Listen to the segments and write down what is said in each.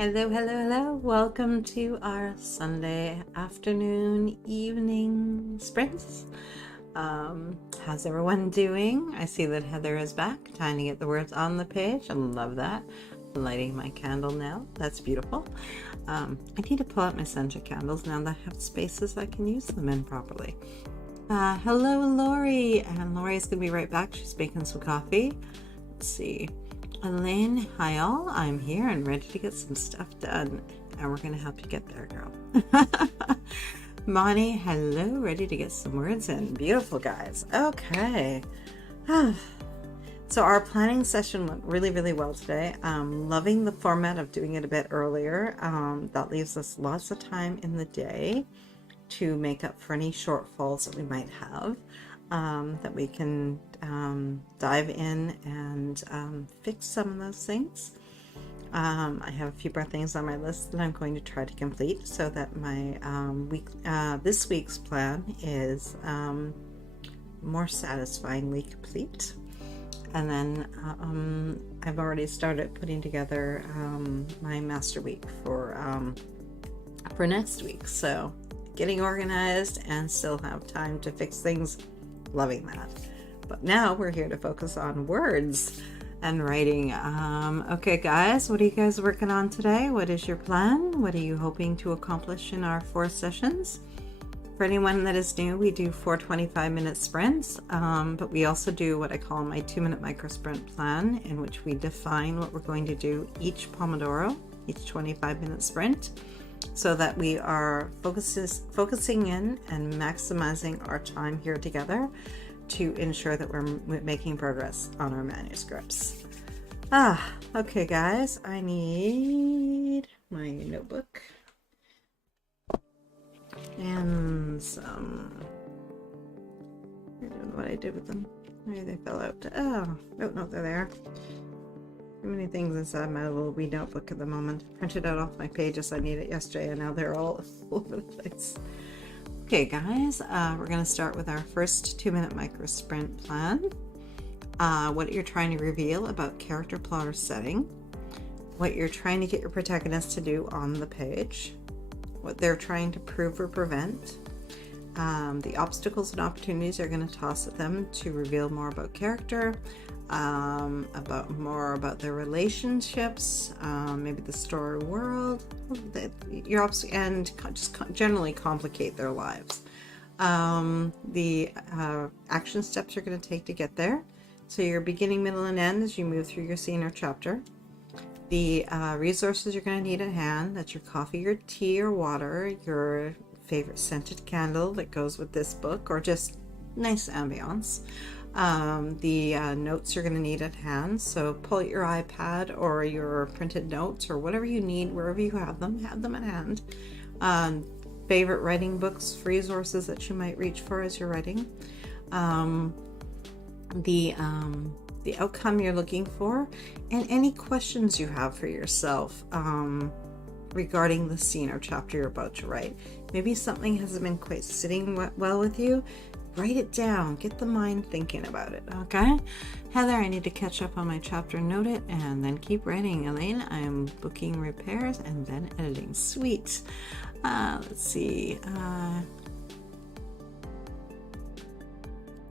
Hello, hello, hello. Welcome to our Sunday afternoon, evening sprints. How's everyone doing? I see that Heather is back, trying to get the words on the page. I love that. I'm lighting my candle now. That's beautiful. I need to pull out my scented candles now that I have spaces I can use them in properly. Hello, Lori. And Lori's going to be right back. She's making some coffee. Let's see. Elaine, hi all. I'm here and ready to get some stuff done. And we're going to help you get there, girl. Monty, hello. Ready to get some words in. Beautiful, guys. Okay. So our planning session went really, really well today. Loving the format of doing it a bit earlier. That leaves us lots of time in the day to make up for any shortfalls that we might have, that we can dive in and fix some of those things. I have a few more things on my list that I'm going to try to complete so that my this week's plan is more satisfyingly complete. And then I've already started putting together my master week for next week. So getting organized and still have time to fix things. Loving that. But now we're here to focus on words and writing. Okay, guys, what are you guys working on today? What is your plan? What are you hoping to accomplish in our 4 sessions? For anyone that is new, we do 4 25-minute sprints, but we also do what I call my 2-minute micro sprint plan, in which we define what we're going to do each Pomodoro, each 25-minute sprint, so that we are focusing in and maximizing our time here together to ensure that we're making progress on our manuscripts. Okay, guys, I need my notebook and some. I don't know what I did with them. Maybe they fell out. Oh, no, they're there. Too many things inside my little wee notebook at the moment. Printed out off my pages. I needed it yesterday, and now they're all over the place. Okay, guys, we're going to start with our first 2-minute micro sprint plan. What you're trying to reveal about character, plot, or setting. What you're trying to get your protagonist to do on the page. What they're trying to prove or prevent. The obstacles and opportunities you're going to toss at them to reveal more about character. More about their relationships, maybe the story world, and just generally complicate their lives. The action steps you're going to take to get there. So your beginning, middle, and end as you move through your scene or chapter. The resources you're going to need at hand. That's your coffee, your tea or water, your favorite scented candle that goes with this book, or just nice ambiance. The notes you're going to need at hand, so pull out your iPad or your printed notes or whatever you need, wherever you have them at hand. Favorite writing books, resources that you might reach for as you're writing. The outcome you're looking for, and any questions you have for yourself regarding the scene or chapter you're about to write. Maybe something hasn't been quite sitting well with you. Write it down. Get the mind thinking about it, okay? Heather, I need to catch up on my chapter, note it, and then keep writing. Elaine, I am booking repairs and then editing. Sweet. Let's see.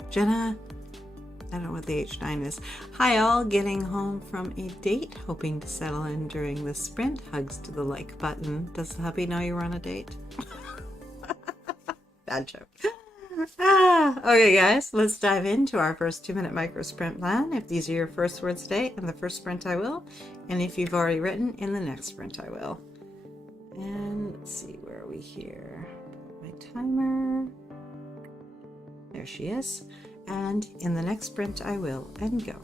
Jenna, I don't know what the H9 is. Hi all, getting home from a date, hoping to settle in during the sprint. Hugs to the like button. Does the hubby know you were on a date? Bad joke. Okay, guys, let's dive into our first 2-minute micro sprint plan. If these are your first words today, in the first sprint I will, and if you've already written, in the next sprint I will. And let's see, where are we here? My timer. There she is. And in the next sprint I will, and go.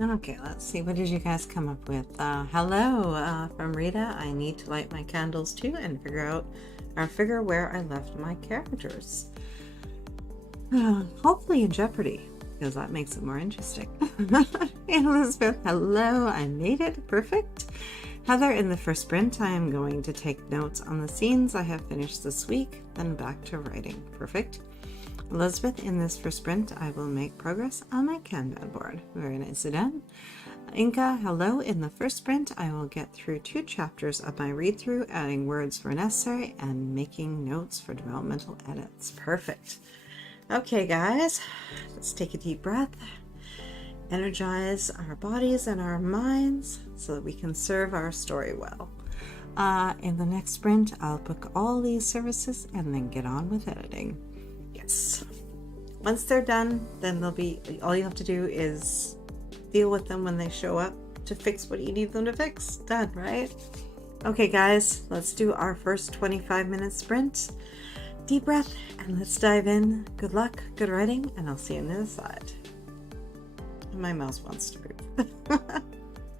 Okay, let's see. What did you guys come up with? Hello from Rita. I need to light my candles too and figure where I left my characters. Hopefully in Jeopardy, because that makes it more interesting. Elizabeth, hello. I made it. Perfect. Heather, in the first sprint, I am going to take notes on the scenes I have finished this week, then back to writing. Perfect. Elizabeth, in this first sprint, I will make progress on my Kanban board. Very nicely done. Inka, hello. In the first sprint, I will get through 2 chapters of my read-through, adding words where necessary and making notes for developmental edits. Perfect. Okay, guys, let's take a deep breath. Energize our bodies and our minds so that we can serve our story well. In the next sprint, I'll book all these services and then get on with editing. Yes. Once they're done, then they'll be, all you have to do is deal with them when they show up to fix what you need them to fix. Done, right? Okay, guys, let's do our first 25-minute sprint. Deep breath, and let's dive in. Good luck, good writing, and I'll see you on the other side. My mouse wants to move.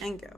And go.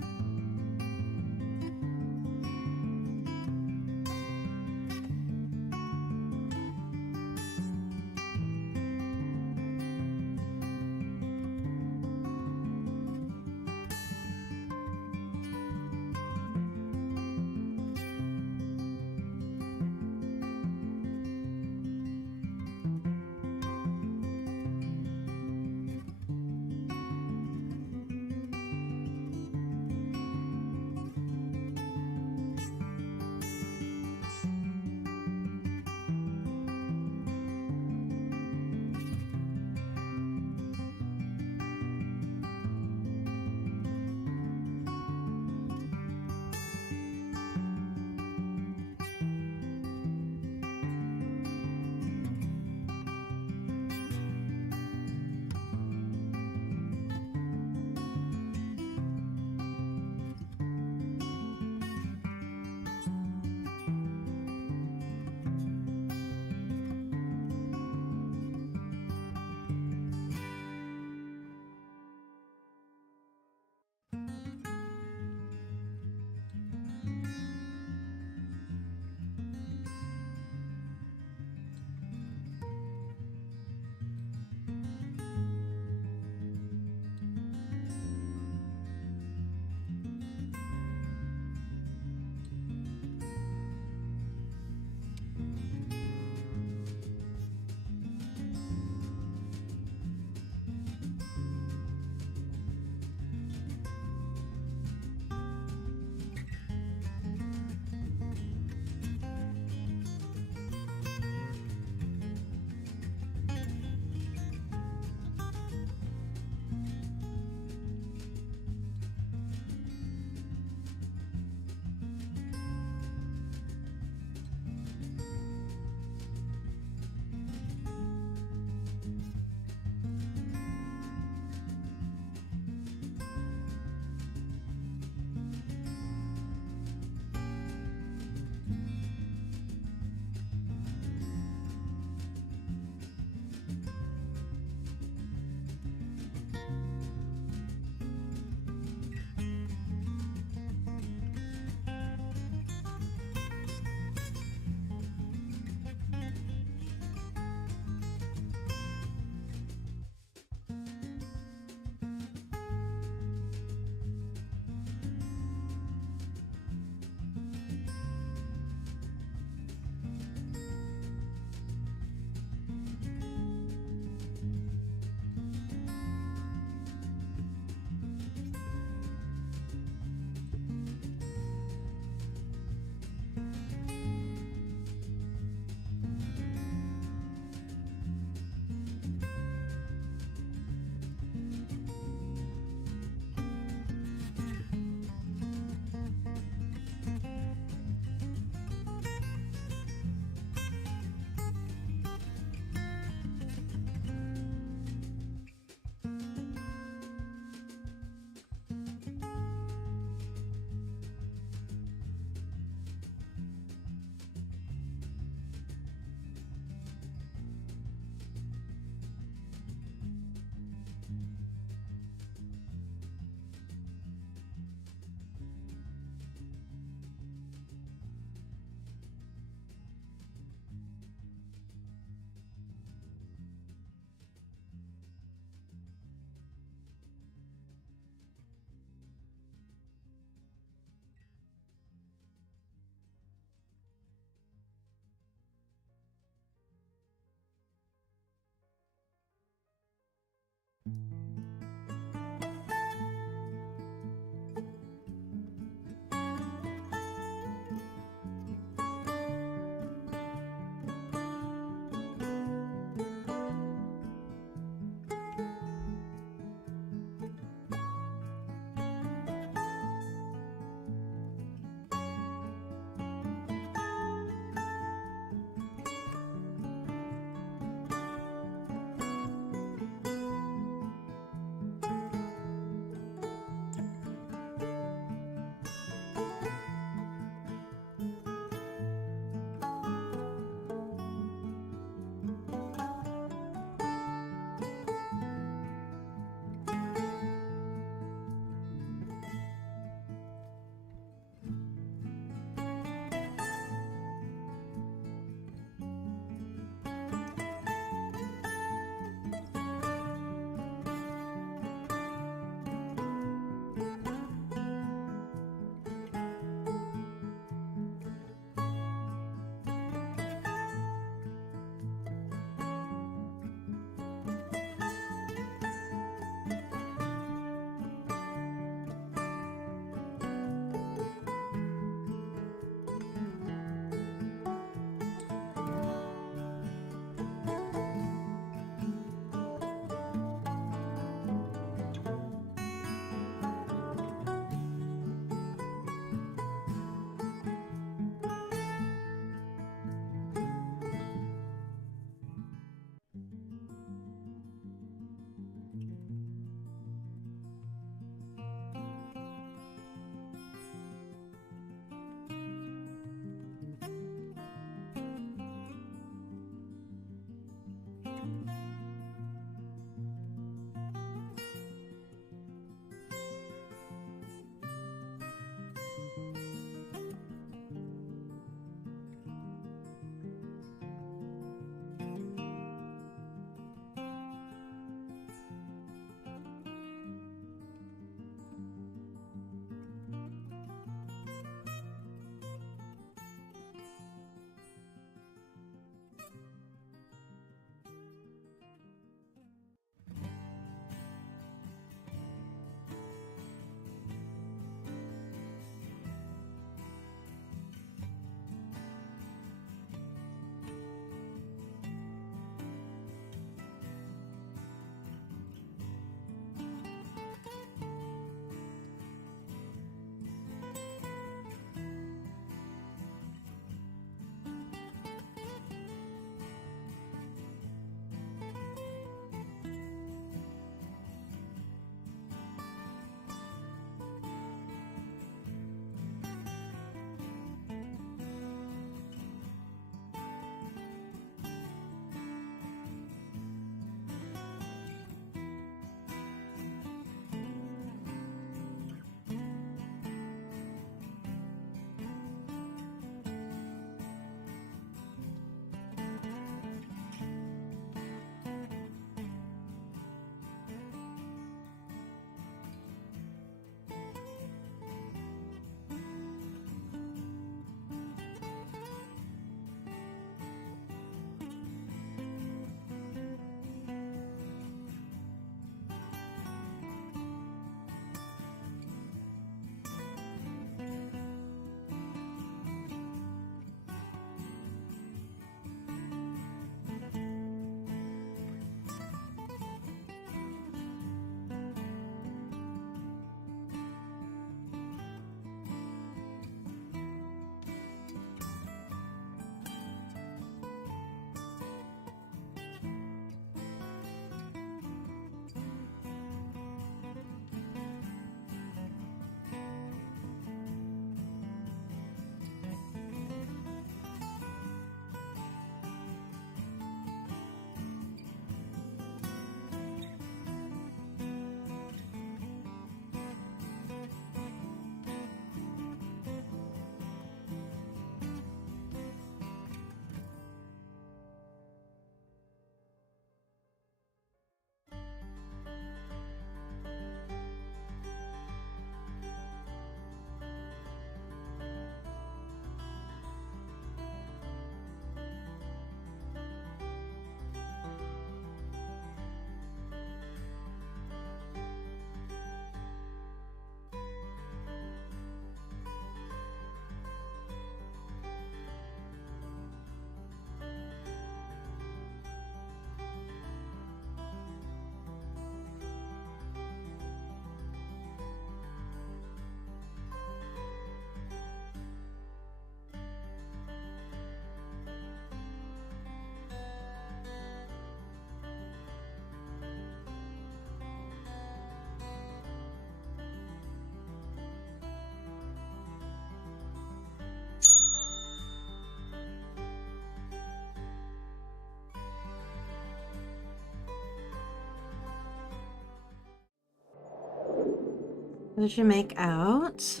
What did you make out?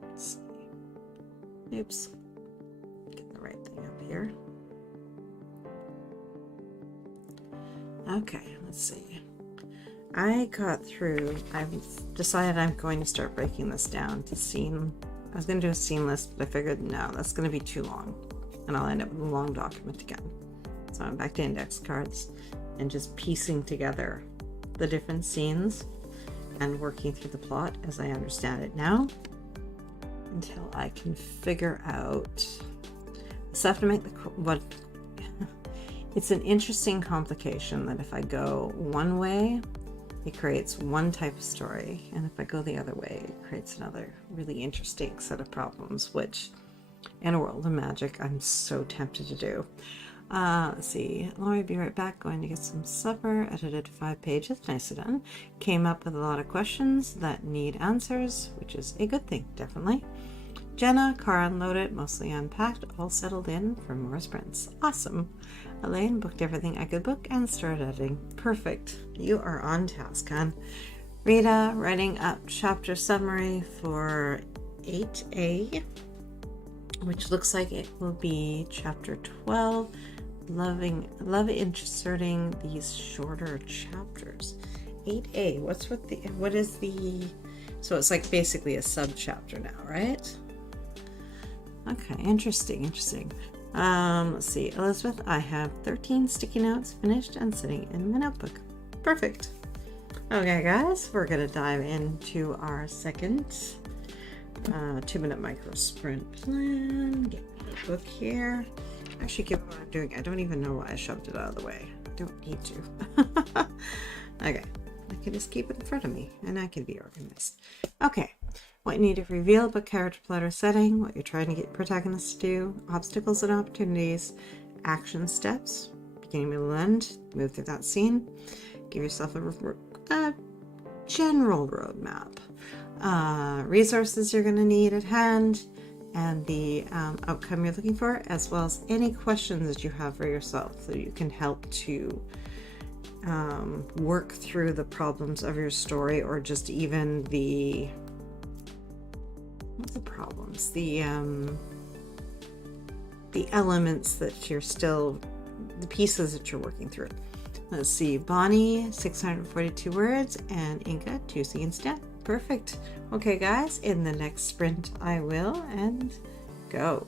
Let's see. Oops. Get the right thing up here. Okay, let's see. I got through, I've decided I'm going to start breaking this down to scene. I was going to do a scene list, but I figured no, that's going to be too long. And I'll end up with a long document again. So I'm back to index cards and just piecing together the different scenes and working through the plot as I understand it now until I can figure out. So I have to make what it's an interesting complication that if I go one way, it creates one type of story, and if I go the other way, it creates another really interesting set of problems, which in a world of magic I'm so tempted to do. Let's see. Lori, be right back. Going to get some supper. Edited 5 pages. Nicely done. Came up with a lot of questions that need answers, which is a good thing, definitely. Jenna, car unloaded, mostly unpacked, all settled in for more sprints. Awesome. Elaine booked everything I could book and started editing. Perfect. You are on task, hon. Rita, writing up chapter summary for 8A, which looks like it will be chapter 12. Love inserting these shorter chapters. 8A, what is the, so it's like basically a sub chapter now, right? Okay, interesting. Let's see, Elizabeth, I have 13 sticky notes finished and sitting in my notebook. Perfect. Okay, guys, we're gonna dive into our second 2-minute micro sprint plan. Get my book here. Actually, given what I'm doing, I don't even know why I shoved it out of the way. I don't need to. Okay, I can just keep it in front of me and I can be organized. Okay, what you need to reveal about character, plot, or setting, what you're trying to get protagonists to do, obstacles and opportunities, action steps, beginning, middle, end, move through that scene, give yourself a general roadmap, resources you're going to need at hand, and the outcome you're looking for, as well as any questions that you have for yourself so you can help to work through the problems of your story, or just even the problems, the elements that you're still, the pieces that you're working through. Let's see, Bonnie, 642 words, and Inca, 2 scenes down. Perfect. Okay, guys, in the next sprint I will, and go.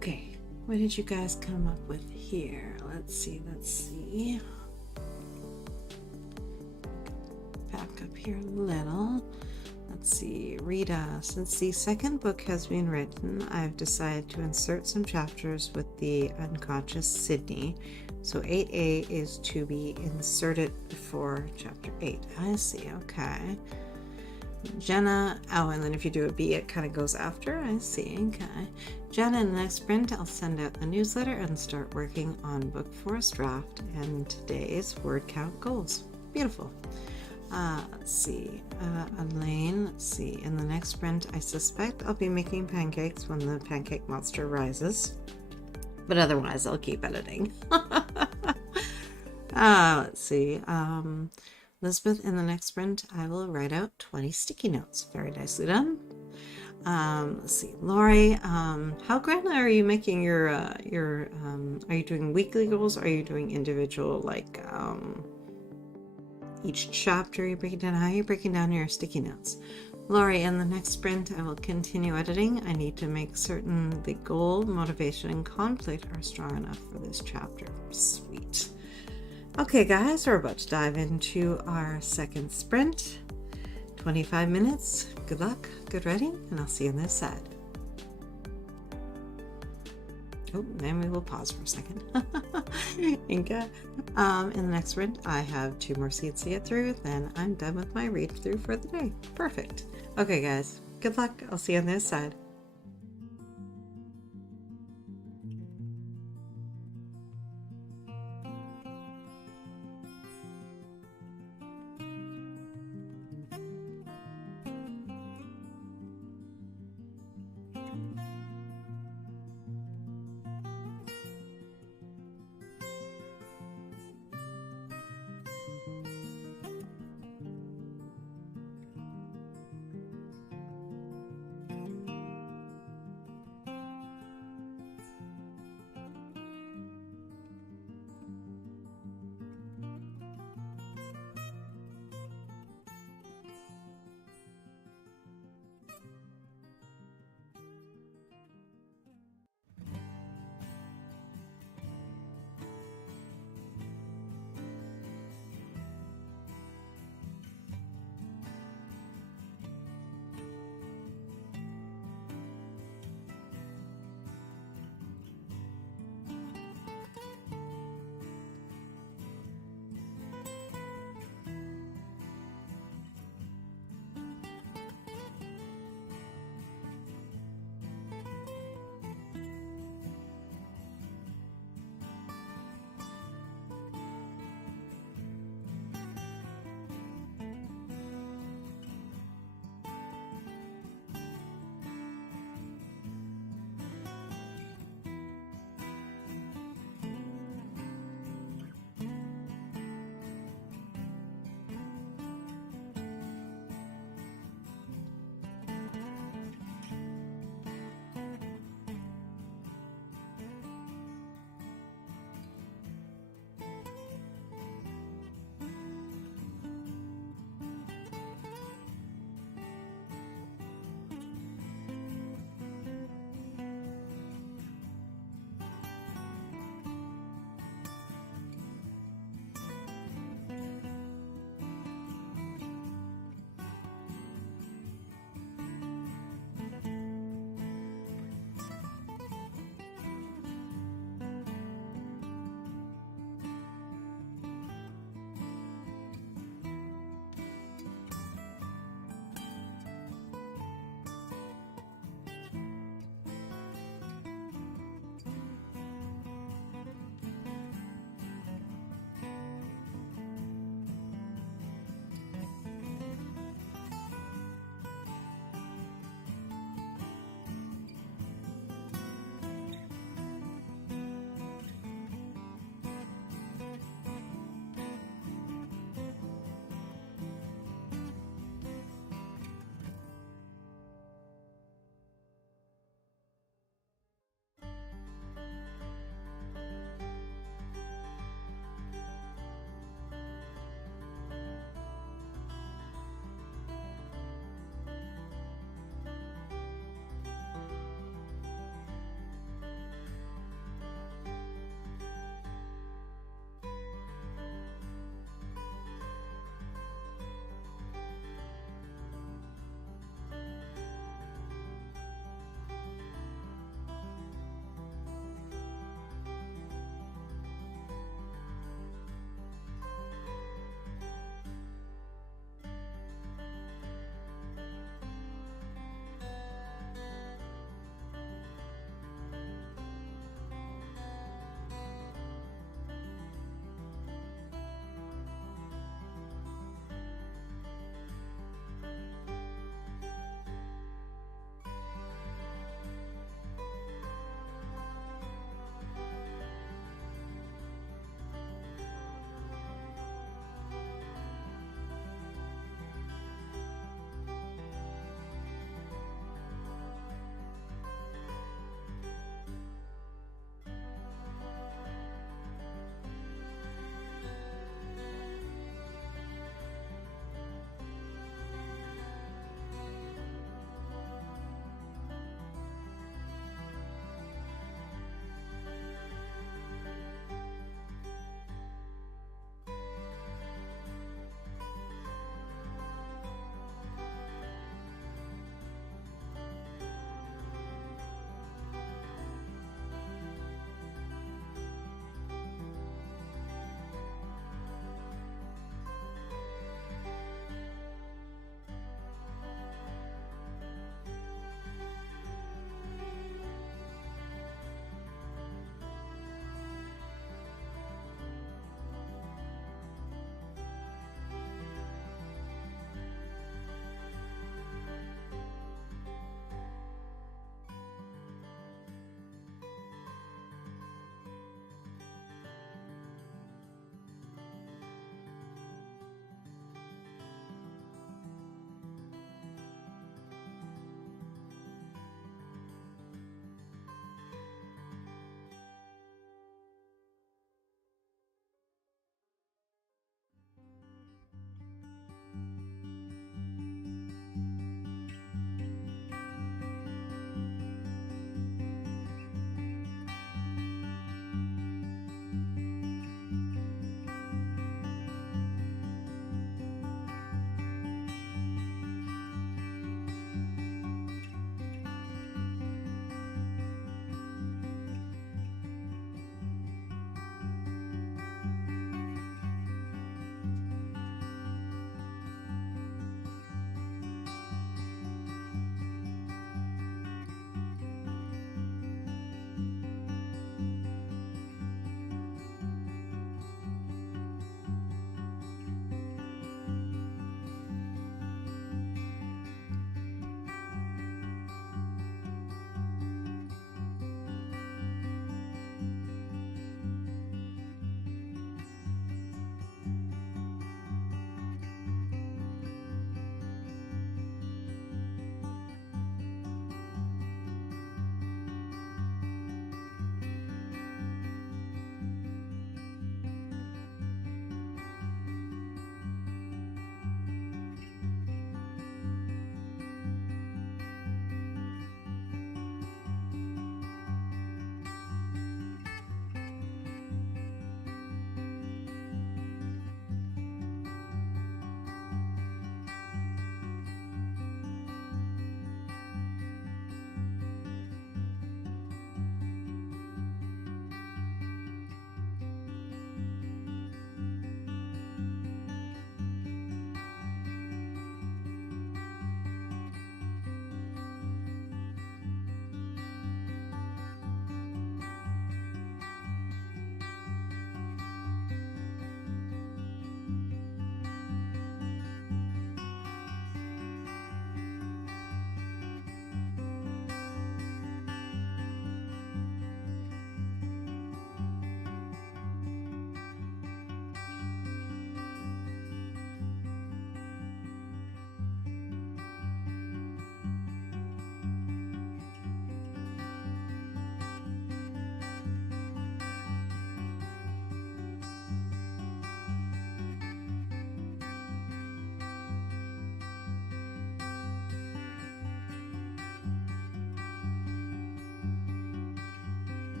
Okay, what did you guys come up with here? Let's see. Back up here a little. Let's see, Rita, since the second book has been written, I've decided to insert some chapters with the unconscious Sydney. So 8A is to be inserted before chapter 8. I see, okay. Jenna, oh, and then if you do a B, it kind of goes after. I see, okay. Jenna, in the next sprint, I'll send out the newsletter and start working on book 4's draft and today's word count goals. Beautiful. Let's see, Elaine, let's see, in the next sprint, I suspect I'll be making pancakes when the pancake monster rises, but otherwise I'll keep editing. Let's see, Elizabeth, in the next sprint, I will write out 20 sticky notes. Very nicely done. Let's see, Lori, how granular are you making your are you doing weekly goals? Or are you doing individual, like, each chapter you break it down? How are you breaking down your sticky notes? Lori, in the next sprint, I will continue editing. I need to make certain the goal, motivation, and conflict are strong enough for this chapter. Sweet. Okay, guys, we're about to dive into our second sprint. 25 minutes. Good luck, good writing, and I'll see you on this side. Oh, then we will pause for a second. Inca. In the next sprint, I have 2 more seeds to get through. Then I'm done with my read through for the day. Perfect. Okay, guys. Good luck. I'll see you on this side.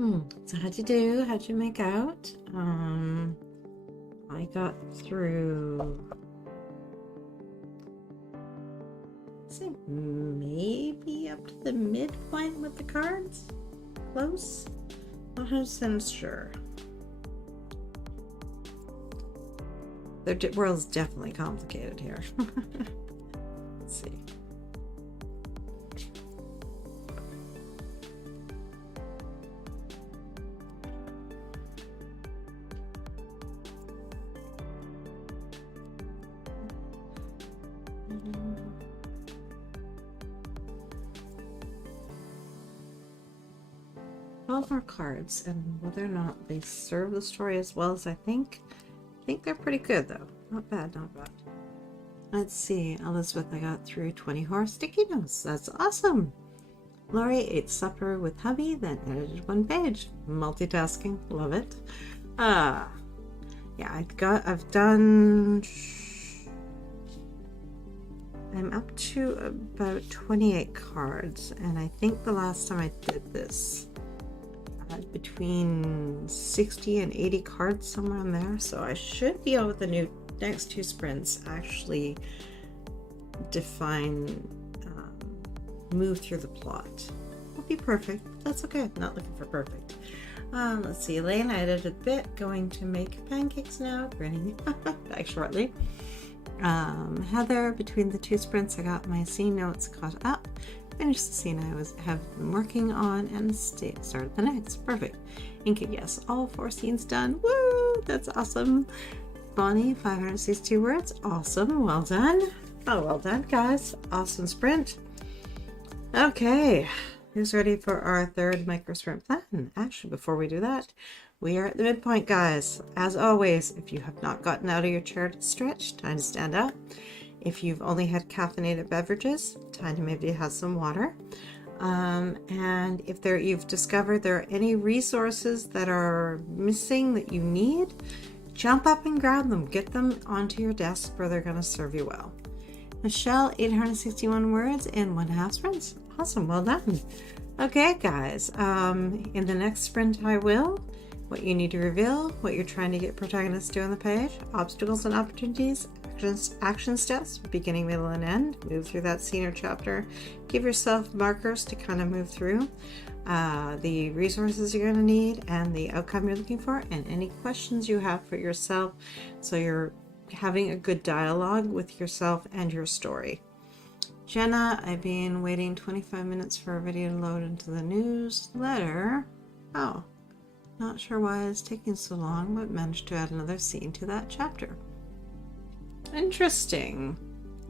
So how'd you do? How'd you make out? I got through, I'd say maybe up to the midpoint with the cards. Close? Not 100% sure. The world's definitely complicated here. Let's see. More cards, and whether or not they serve the story as well as I think they're pretty good though. Not bad, not bad. Let's see, Elizabeth, I got through 24 sticky notes. That's awesome. Lori ate supper with hubby, then edited 1 page. Multitasking, love it. Yeah, I've done. I'm up to about 28 cards, and I think the last time I did this, between 60 and 80 cards, somewhere in there. So I should be able, with the next 2 sprints, actually define, move through the plot. Won't be perfect. That's okay. I'm not looking for perfect. Let's see. Elaine, I edited a bit. Going to make pancakes now. Grinning. Back shortly. Heather, between the 2 sprints, I got my scene notes caught up. Finished the scene I have been working on and started the next. Perfect. Inka, yes, all 4 scenes done. Woo! That's awesome. Bonnie, 562 words. Awesome. Well done. Oh, well done, guys. Awesome sprint. Okay. Who's ready for our 3rd micro sprint plan? Actually, before we do that, we are at the midpoint, guys. As always, if you have not gotten out of your chair to stretch, time to stand up. If you've only had caffeinated beverages, time to maybe have some water. And if you've discovered there are any resources that are missing that you need, jump up and grab them. Get them onto your desk where they're going to serve you well. Michelle, 861 words in 1.5 sprints. Awesome, well done. Okay, guys, in the next sprint I will. What you need to reveal, what you're trying to get protagonists to do on the page, obstacles and opportunities, action steps, beginning, middle, and end. Move through that scene or chapter. Give yourself markers to kind of move through. The resources you're going to need and the outcome you're looking for, and any questions you have for yourself, so you're having a good dialogue with yourself and your story. Jenna, I've been waiting 25 minutes for a video to load into the newsletter. Oh, not sure why it's taking so long, but managed to add another scene to that chapter. Interesting.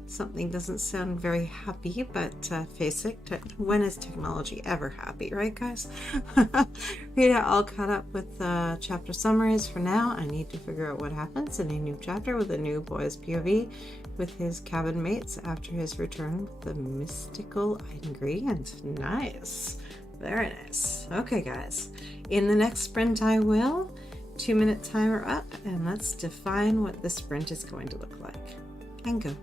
Something doesn't sound very happy, but face it, when is technology ever happy, right, guys? Rita, all caught up with chapter summaries for now. I need to figure out what happens in a new chapter with a new boy's POV with his cabin mates after his return with the mystical ingredient. Nice. Very nice. Okay, guys. In the next sprint, I will. 2-minute timer up, and let's define what the sprint is going to look like. And go.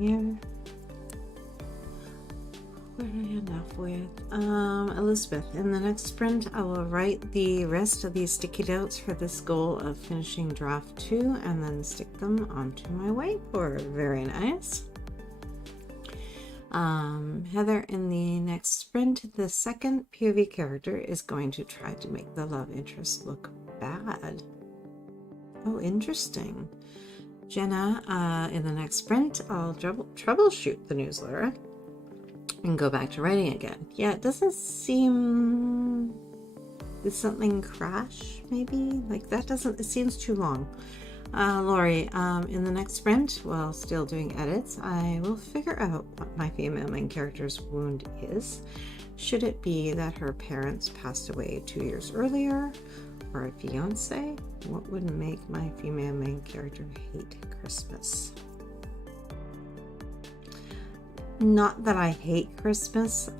here. Where did I end off with? Elizabeth. In the next sprint, I will write the rest of these sticky notes for this goal of finishing draft 2 and then stick them onto my whiteboard. Very nice. Heather, in the next sprint, the second POV character is going to try to make the love interest look bad. Oh, interesting. Jenna, in the next sprint, I'll troubleshoot the newsletter and go back to writing again. Yeah, it doesn't seem... Did something crash, maybe? Like, that doesn't... It seems too long. Lori, in the next sprint, while still doing edits, I will figure out what my female main character's wound is. Should it be that her parents passed away 2 years earlier, or a fiance? What would make my female main character hate Christmas? Not that I hate Christmas.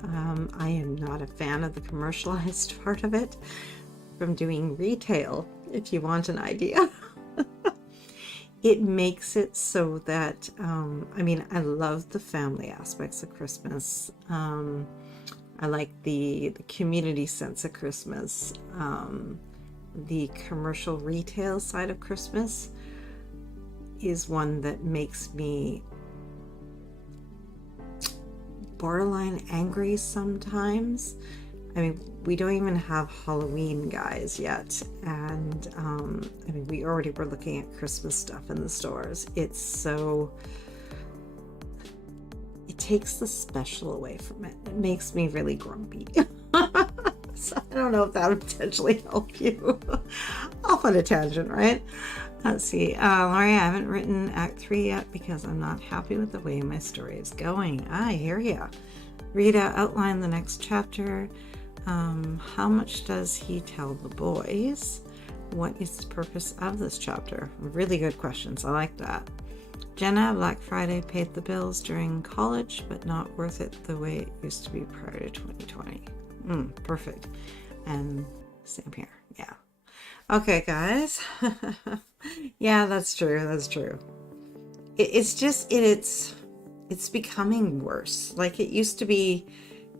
I am not a fan of the commercialized part of it. From doing retail, if you want an idea. It makes it so that, I mean, I love the family aspects of Christmas. I like the community sense of Christmas. The commercial retail side of Christmas is one that makes me borderline angry sometimes. I mean, we don't even have Halloween, guys, yet. And, I mean, we already were looking at Christmas stuff in the stores. It's so... It takes the special away from it. It makes me really grumpy. So I don't know if that would potentially help you. Off on a tangent, right? Let's see. Laurie, I haven't written Act 3 yet because I'm not happy with the way my story is going. I hear ya. Rita, outline the next chapter. How much does he tell the boys? What is the purpose of this chapter? Really good questions. I like that. Jenna, Black Friday paid the bills during college, but not worth it the way it used to be prior to 2020. Perfect. And same here. Yeah. Okay, guys. Yeah, that's true. That's true. It's just, it's becoming worse. Like it used to be,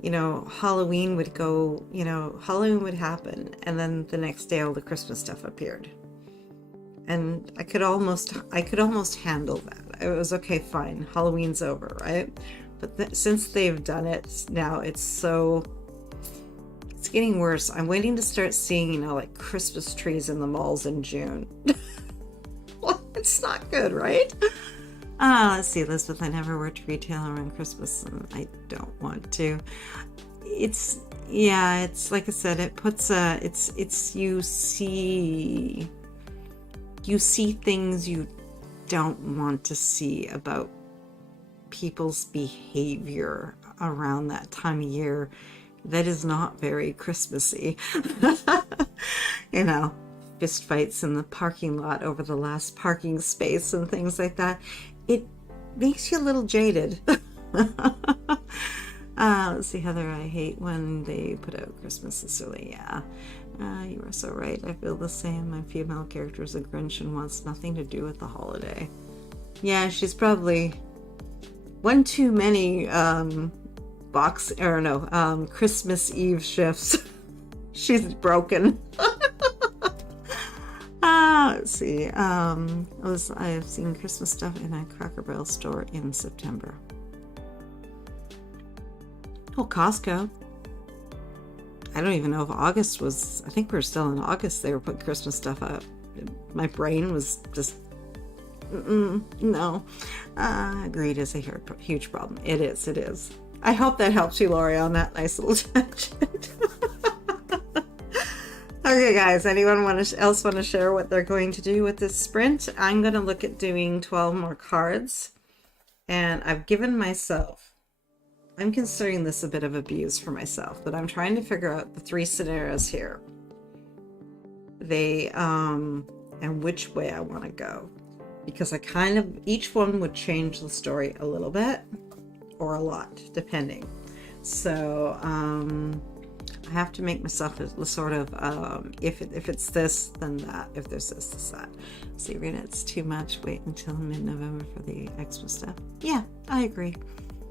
you know, Halloween would go, you know, Halloween would happen, and then the next day all the Christmas stuff appeared. And I could almost handle that. It was okay, fine, Halloween's over, right? But since they've done it, now it's getting worse. I'm waiting to start seeing, you know, like Christmas trees in the malls in June. Well, it's not good, right? Let's see, Elizabeth, I never worked retail around Christmas and I don't want to. It's like I said, it puts you see things you don't want to see about people's behavior around that time of year that is not very Christmassy. You know, fist fights in the parking lot over the last parking space and things like that. It makes you a little jaded. Let's see, Heather, I hate when they put out Christmas this early. Yeah, you are so right. I feel the same. My female character is a Grinch and wants nothing to do with the holiday. Yeah, she's probably one too many Christmas Eve shifts. She's broken. Let's see. I have seen Christmas stuff in a Cracker Barrel store in September. Oh, Costco. I don't even know if August was... I think we're still in August. They were putting Christmas stuff up. My brain was just... no. Greed is a huge problem. It is. I hope that helps you, Lori, on that nice little tangent. Okay, guys, anyone else want to share what they're going to do with this sprint? I'm going to look at doing 12 more cards. And I've given myself... I'm considering this a bit of abuse for myself, but I'm trying to figure out the 3 scenarios here. And which way I want to go. Because each one would change the story a little bit or a lot, depending. So, I have to make myself a sort of, if it's this, then that. If there's this, that. See, Rita, it's too much. Wait until mid-November for the expo stuff. Yeah, I agree.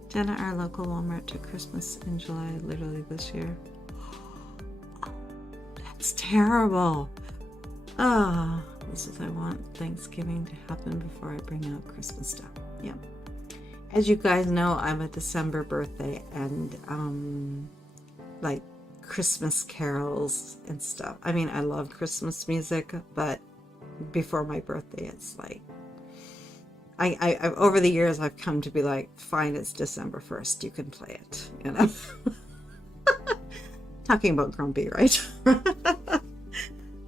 Jenna, our local Walmart took Christmas in July, literally this year. That's terrible. This is, I want Thanksgiving to happen before I bring out Christmas stuff. Yeah. As you guys know, I'm a December birthday, and like Christmas carols and stuff. I mean, I love Christmas music, but before my birthday, it's like, I over the years, I've come to be like, fine, it's December 1st, you can play it, you know? Talking about grumpy, right?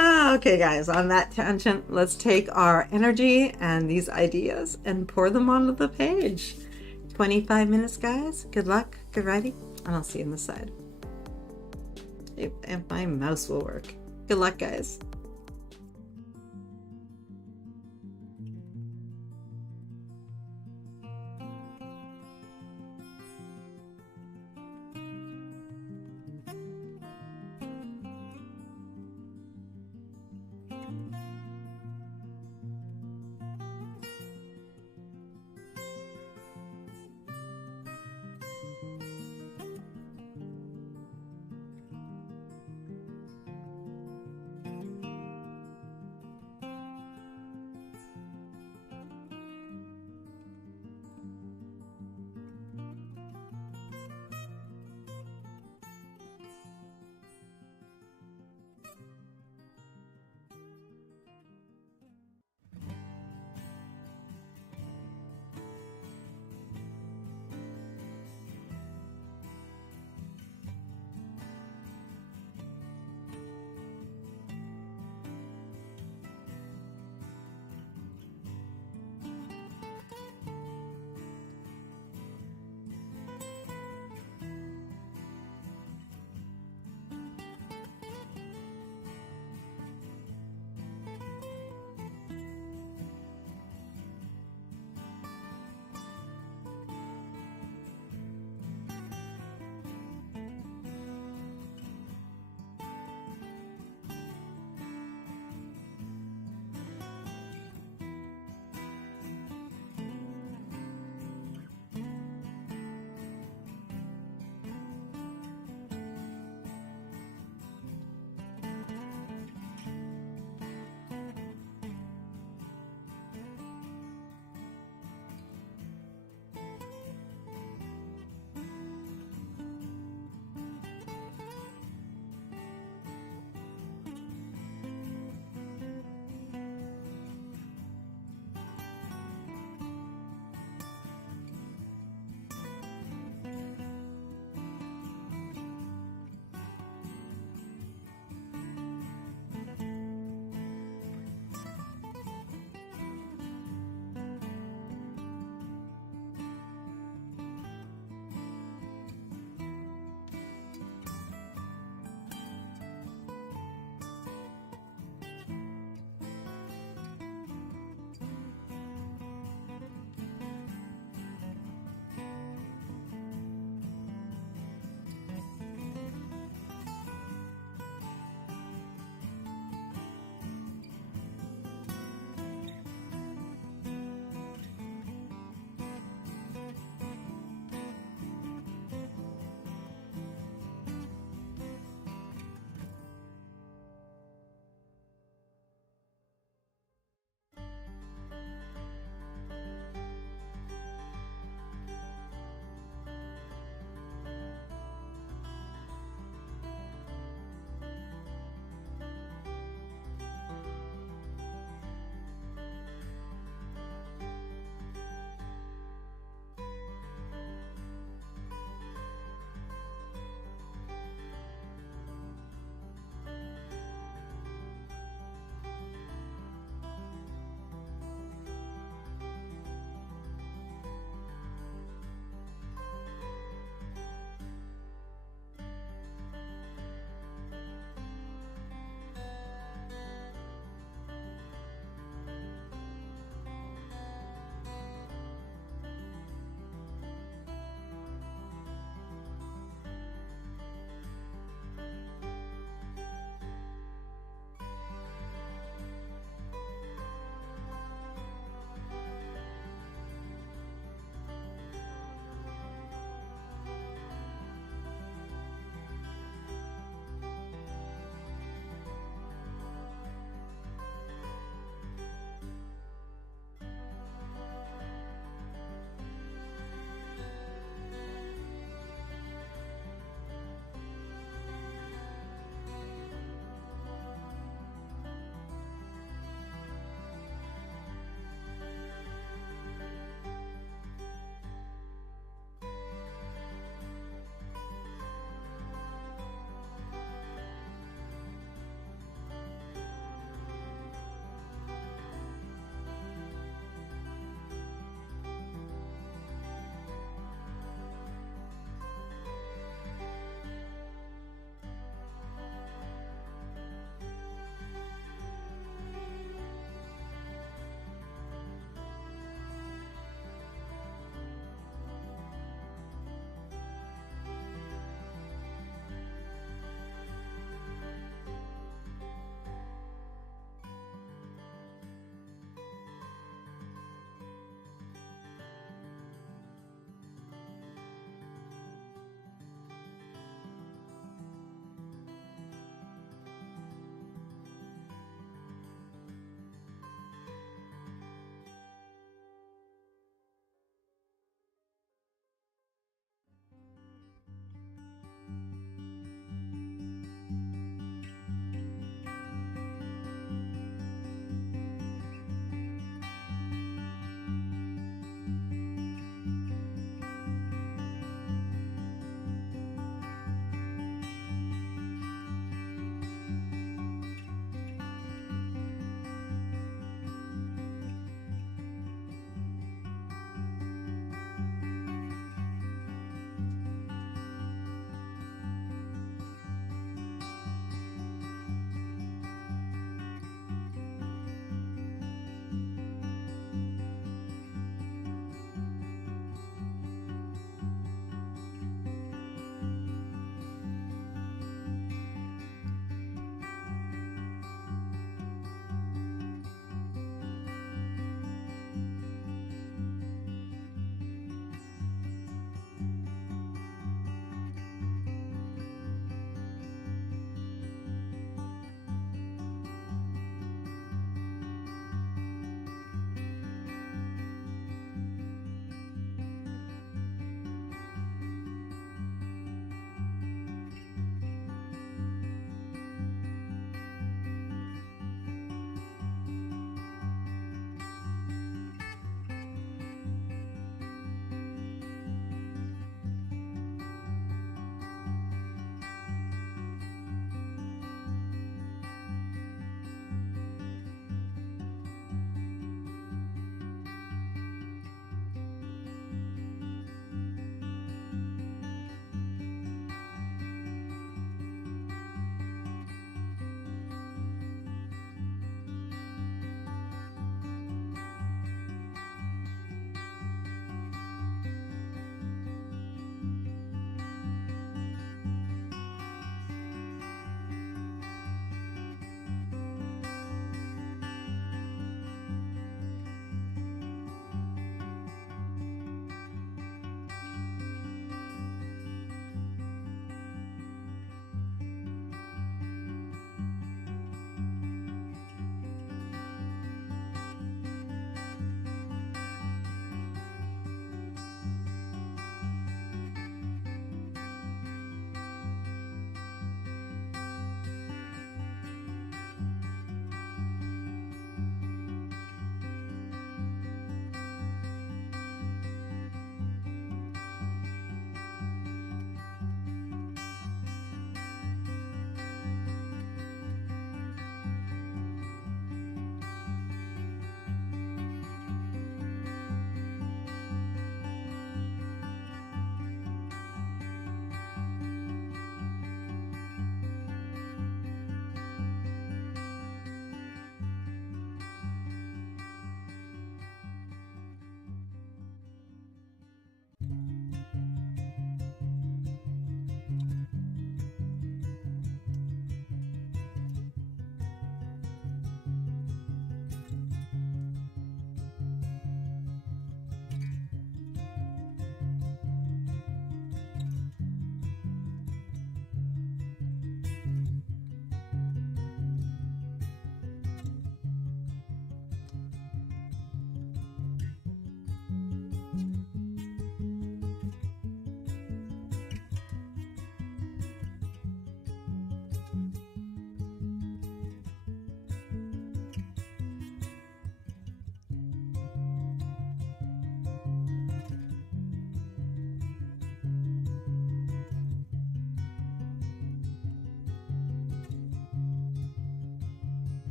Okay, guys, on that tangent, let's take our energy and these ideas and pour them onto the page. 25 minutes, guys. Good luck, good writing, and I'll see you on the side. If my mouse will work. Good luck, guys.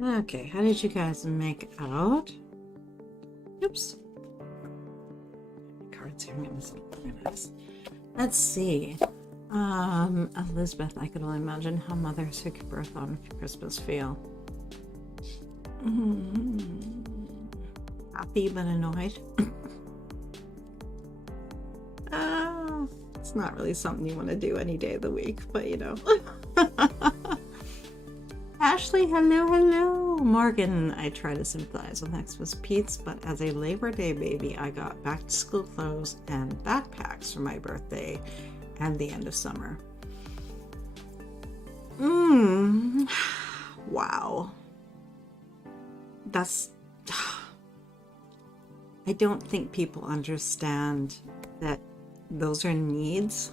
Okay, how did you guys make out? Oops. Cards here. Let's see. Elizabeth, I could only imagine how mothers who give birth on Christmas feel. Happy but annoyed. It's not really something you want to do any day of the week, but you know. Ashley, hello. Morgan, I try to sympathize with Xmas Pete's, but as a Labor Day baby, I got back to school clothes and backpacks for my birthday and the end of summer. Wow. That's... I don't think people understand that those are needs,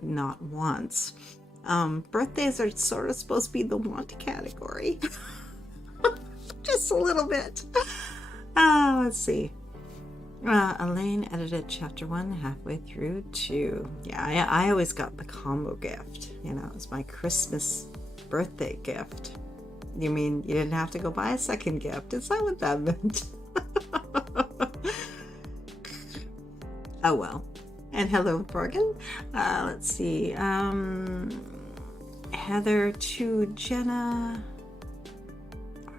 not wants. Birthdays are sort of supposed to be the want category. Just a little bit. Let's see. Elaine edited chapter 1 halfway through 2. Yeah, I always got the combo gift. You know, it was my Christmas birthday gift. You mean you didn't have to go buy a second gift? Is that what that meant? Oh well. And hello, Morgan. Let's see. Heather to Jenna. All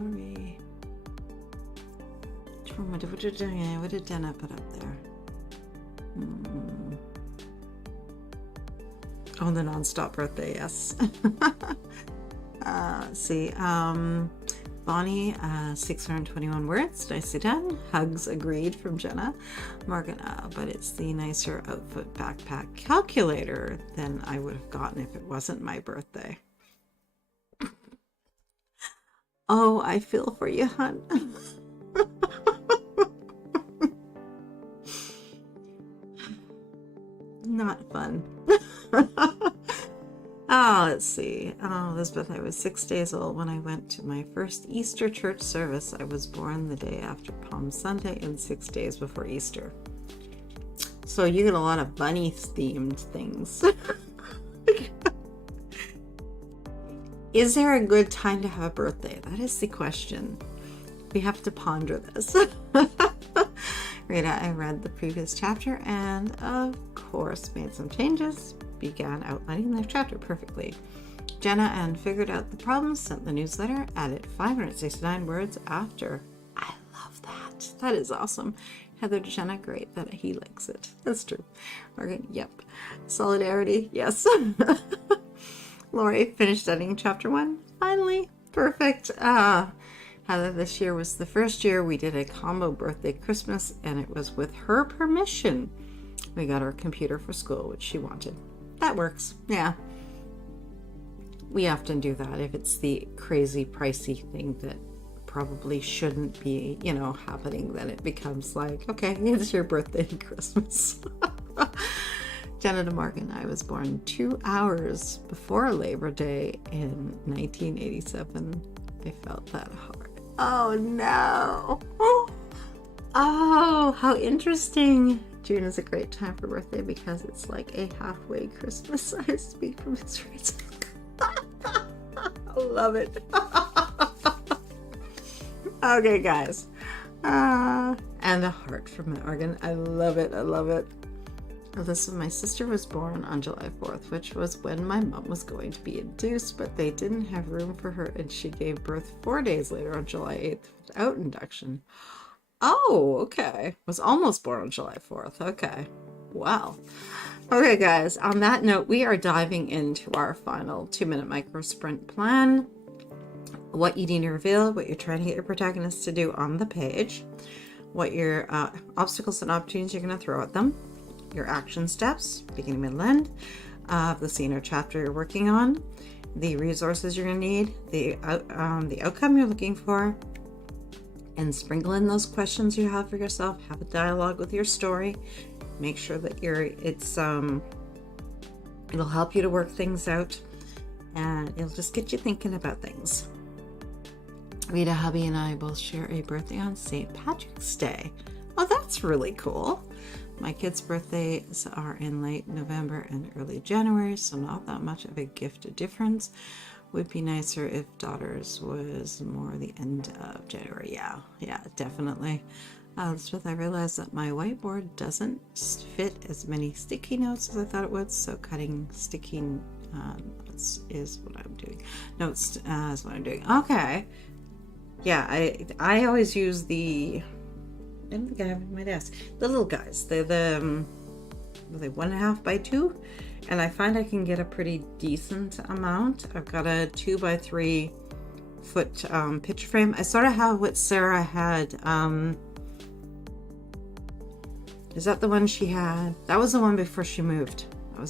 right. What did Jenna put up there? Oh, the non-stop birthday, yes. Let's see. Bonnie, 621 words. Nicely done. Hugs agreed from Jenna. Morgan, but it's the nicer outfit backpack calculator than I would have gotten if it wasn't my birthday. Oh, I feel for you, hon. Not fun. Let's see. Elizabeth, I was 6 days old when I went to my first Easter church service. I was born the day after Palm Sunday and 6 days before Easter. So you get a lot of bunny-themed things. Is there a good time to have a birthday? That is the question. We have to ponder this. Rita, I read the previous chapter and, of course, made some changes. Began outlining the chapter perfectly. Jenna and figured out the problems, sent the newsletter, added 569 words after. I love that. That is awesome. Heather to Jenna, great that he likes it. That's true. Morgan, yep. Solidarity, yes. Lori finished editing chapter 1. Finally, perfect. Heather, this year was the first year we did a combo birthday Christmas, and it was with her permission. We got her computer for school, which she wanted. That works. Yeah. We often do that if it's the crazy pricey thing that probably shouldn't be, you know, happening. Then it becomes like, okay, it's your birthday and Christmas. Jenna to Morgan, I was born 2 hours before Labor Day in 1987. I felt that hard. Oh no. Oh, how interesting. June is a great time for birthday because it's like a halfway Christmas. I speak from experience. I love it. Okay, guys. And a heart from Morgan. I love it. I love it. Alyssa, my sister was born on July 4th, which was when my mom was going to be induced, but they didn't have room for her, and she gave birth 4 days later on July 8th without induction. Oh, okay. Was almost born on July 4th. Okay. Wow. Okay, guys. On that note, we are diving into our final 2-minute micro sprint plan. What you need to reveal, what you're trying to get your protagonist to do on the page, what your obstacles and opportunities you're going to throw at them, your action steps, beginning, middle, end, of the scene or chapter you're working on, the resources you're going to need, the outcome you're looking for, and sprinkle in those questions you have for yourself. Have a dialogue with your story. Make sure that it'll help you to work things out, and it'll just get you thinking about things. Rita, hubby, and I both share a birthday on St. Patrick's Day. Oh, that's really cool. My kids' birthdays are in late November and early January, so not that much of a gift difference. Would be nicer if daughters was more the end of January. Yeah, definitely. Elizabeth, I realized that my whiteboard doesn't fit as many sticky notes as I thought it would, so cutting sticky notes is what I'm doing. Notes is what I'm doing. Okay. Yeah, I always use the, I don't think I have in my desk, the little guys. They're the 1.5 by 2, and I find I can get a pretty decent amount. I've got a 2 by 3 foot picture frame. I sort of have what Sarah had. Is that the one she had? That was the one before she moved. And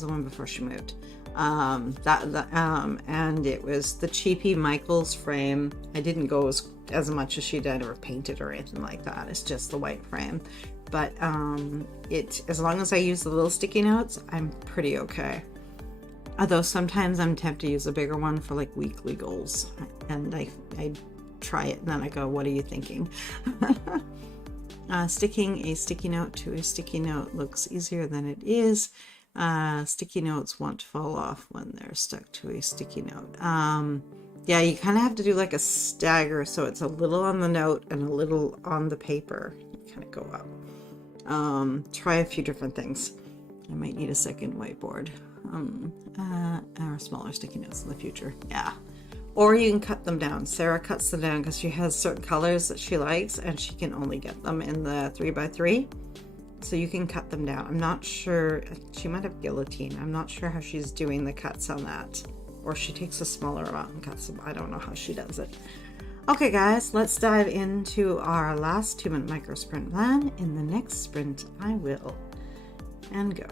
it was the cheapy Michaels frame. I didn't go as much as she did or painted or anything like that. It's just the white frame. But as long as I use the little sticky notes, I'm pretty okay. Although sometimes I'm tempted to use a bigger one for like weekly goals. And I try it and then I go, what are you thinking? Sticking a sticky note to a sticky note looks easier than it is. Sticky notes won't fall off when they're stuck to a sticky note. Yeah, you kind of have to do like a stagger, so it's a little on the note and a little on the paper. You kind of go up. Try a few different things. I might need a second whiteboard or smaller sticky notes in the future. Yeah. Or you can cut them down. Sarah cuts them down because she has certain colors that she likes and she can only get them in the 3 by 3. So you can cut them down. I'm not sure. She might have guillotine. I'm not sure how she's doing the cuts on that. Or she takes a smaller amount and cuts them. I don't know how she does it. Okay, guys, let's dive into our last 2-minute micro sprint plan. In the next sprint, I will. And go.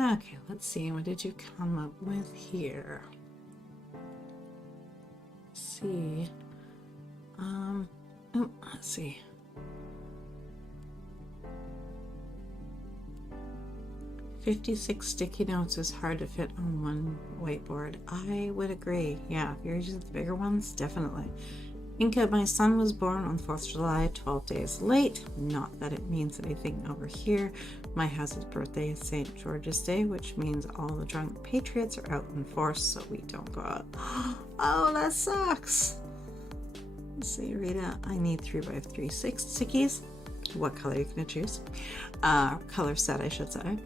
Okay, let's see. What did you come up with here? Let's see. Let's see. "56 sticky notes is hard to fit on one whiteboard." I would agree. Yeah, if you're using the bigger ones, definitely. Inca, my son was born on 4th of July, 12 days late. Not that it means anything over here. My husband's birthday is St. George's Day, which means all the drunk patriots are out in force, so we don't go out. Oh, that sucks. Let's see, Rita, I need 3 by 3 stickies. What color are you going to choose? Color set, I should say.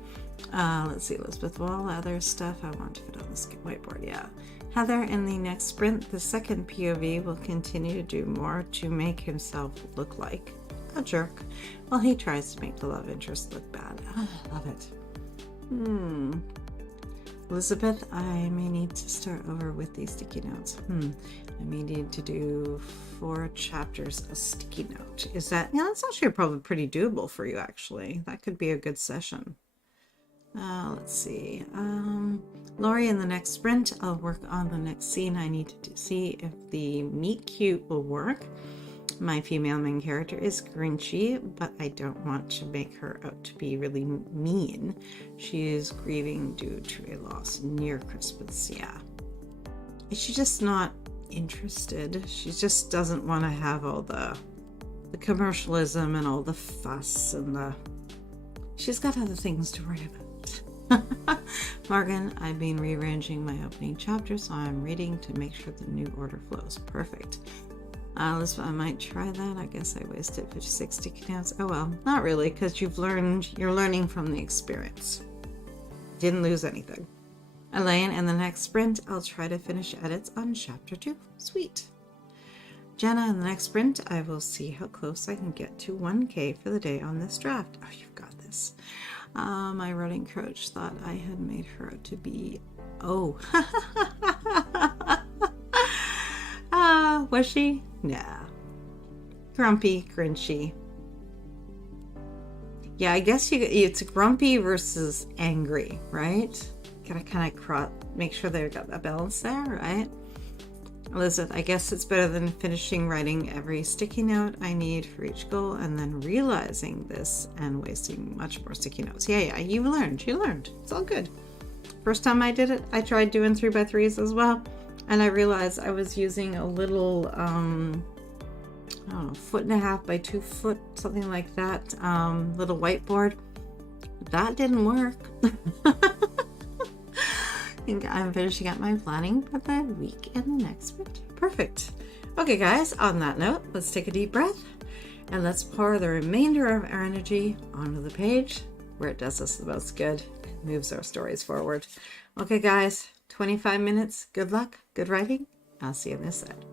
Let's see, Elizabeth. Well, all other stuff I want to put on this whiteboard. Yeah. Heather, in the next sprint, the second POV will continue to do more to make himself look like a jerk while he tries to make the love interest look bad. I love it. Elizabeth, I may need to start over with these sticky notes. I may need to do 4 chapters a sticky note. Is that, yeah, that's actually probably pretty doable for you, actually. That could be a good session. Let's see. Lori, in the next sprint, I'll work on the next scene. I need to see if the meet cute will work. My female main character is grinchy, but I don't want to make her out to be really mean. She is grieving due to a loss near Christmas. Yeah. Is she just not interested? She just doesn't want to have all the commercialism and all the fuss and she's got other things to worry about. Morgan, I've been rearranging my opening chapter, so I'm reading to make sure the new order flows. Perfect. Elizabeth, I might try that. I guess I wasted 56 sticky notes. Oh well, not really, because you're learning from the experience. Didn't lose anything. Elaine, in the next sprint, I'll try to finish edits on chapter 2. Sweet. Jenna, in the next sprint, I will see how close I can get to 1K for the day on this draft. Oh, you've got this. My writing coach thought I had made her out to be... Oh. Was she? Nah. Grumpy, grinchy. Yeah, I guess it's grumpy versus angry, right? Gotta kind of make sure they've got that balance there, right? Elizabeth, I guess it's better than finishing writing every sticky note I need for each goal and then realizing this and wasting much more sticky notes. Yeah, you learned. It's all good. First time I did it, I tried doing 3x3s as well. And I realized I was using a little, I don't know, 1.5 by 2 foot, something like that, little whiteboard. That didn't work. I'm finishing up my planning for the week and the next sprint. Perfect. Okay, guys, on that note, let's take a deep breath and let's pour the remainder of our energy onto the page where it does us the most good and moves our stories forward. Okay, guys, 25 minutes. Good luck, good writing. I'll see you on this side.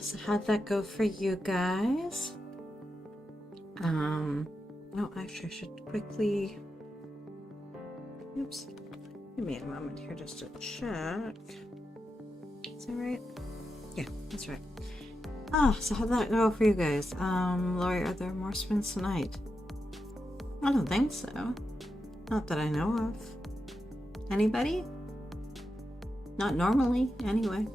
So how'd that go for you guys? No, actually I should quickly, oops, give me a moment here just to check. Is that right? Yeah, that's right. So how'd that go for you guys? Lori, are there more sprints tonight? I don't think so. Not that I know of. Anybody? Not normally, anyway.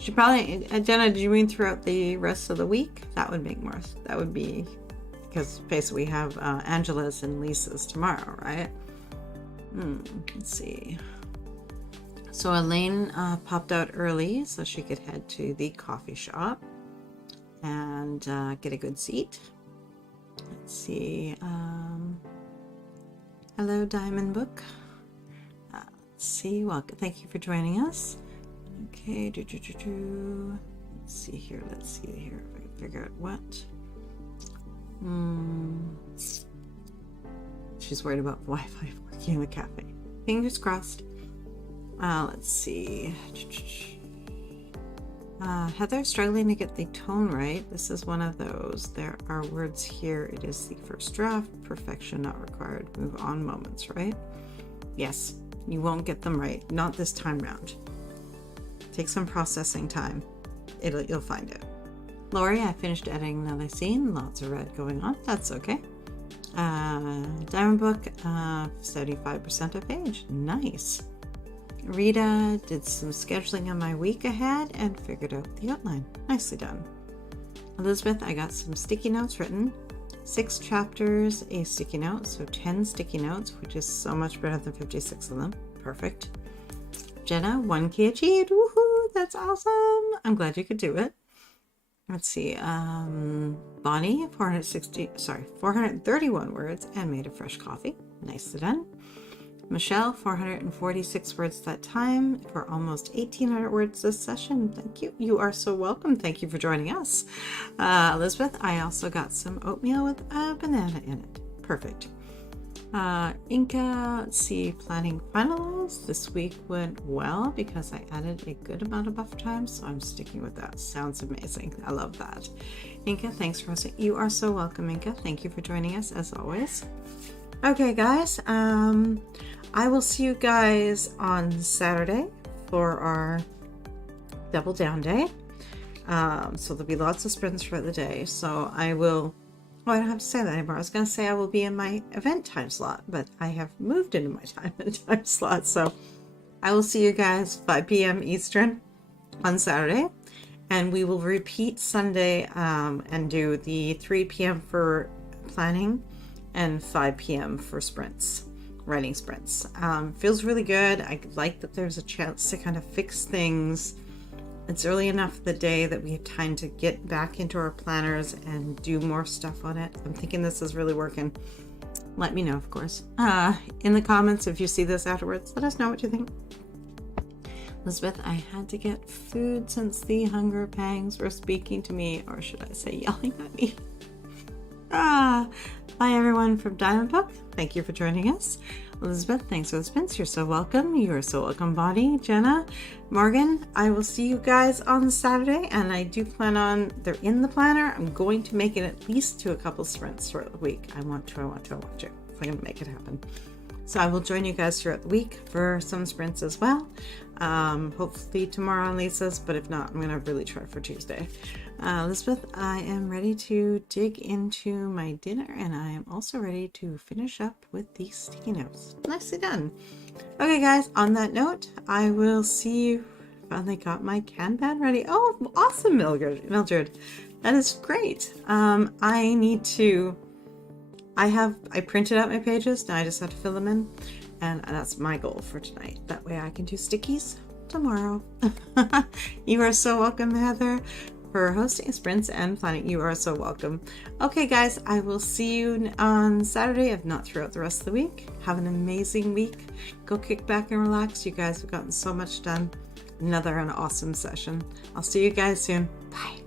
Should probably, Jenna, did you mean throughout the rest of the week? That would make more, that would be, because basically we have Angela's and Lisa's tomorrow, right? Let's see. So Elaine popped out early so she could head to the coffee shop and get a good seat. Let's see. Hello, Diamond Book. Let's see. Well, thank you for joining us. Okay. Let's see here. If I can figure out what. She's worried about Wi-Fi working in the cafe. Fingers crossed. Let's see. Heather's struggling to get the tone right. This is one of those. There are words here. It is the first draft. Perfection not required. Move on moments, right? Yes, you won't get them right. Not this time round. Take some processing time. You'll find it. Lori, I finished editing another scene. Lots of red going on. That's okay. Diamond Book, 75% of page. Nice. Rita did some scheduling on my week ahead and figured out the outline. Nicely done. Elizabeth, I got some sticky notes written. 6 chapters, a sticky note, so 10 sticky notes, which is so much better than 56 of them. Perfect. Jenna, 1K achieved. Woohoo! That's awesome. I'm glad you could do it. Let's see. Bonnie, 431 words and made a fresh coffee. Nicely done. Michelle, 446 words that time for almost 1,800 words this session. Thank you. You are so welcome. Thank you for joining us. Elizabeth, I also got some oatmeal with a banana in it. Perfect. Inca, let's see, planning finalized. This week went well because I added a good amount of buffer time, so I'm sticking with that. Sounds amazing. I love that. Inca, thanks for hosting. You are so welcome, Inca. Thank you for joining us as always. Okay, guys. I will see you guys on Saturday for our double down day. So there'll be lots of sprints throughout the day. So I will, oh, I don't have to say that anymore. I was going to say I will be in my event time slot, but I have moved into my time slot. So I will see you guys 5 p.m. Eastern on Saturday. And we will repeat Sunday and do the 3 p.m. for planning and 5 p.m. for sprints. Writing sprints. Feels really good. I like that there's a chance to kind of fix things. It's early enough the day that we have time to get back into our planners and do more stuff on it. I'm thinking this is really working. Let me know, of course. In the comments, if you see this afterwards, let us know what you think. Elizabeth, I had to get food since the hunger pangs were speaking to me, or should I say yelling at me? Bye everyone from Diamond Book. Thank you for joining us. Elizabeth, thanks for the spins. You're so welcome. You are so welcome, Bonnie, Jenna, Morgan. I will see you guys on Saturday, and I do plan on, they're in the planner. I'm going to make it at least to a couple sprints throughout the week. I want to. I'm going to make it happen. So I will join you guys throughout the week for some sprints as well. Hopefully tomorrow on Lisa's, but if not, I'm going to really try for Tuesday. Elizabeth, I am ready to dig into my dinner, and I am also ready to finish up with these sticky notes. Nicely done. Okay, guys, on that note, I will see you. Finally got my Kanban ready. Oh, awesome, Mildred. That is great. I printed out my pages. Now I just have to fill them in. And that's my goal for tonight. That way I can do stickies tomorrow. You are so welcome, Heather, for hosting sprints and planning. You are so welcome. Okay, guys, I will see you on Saturday, if not throughout the rest of the week. Have an amazing week. Go kick back and relax. You guys have gotten so much done. An awesome session. I'll see you guys soon. Bye.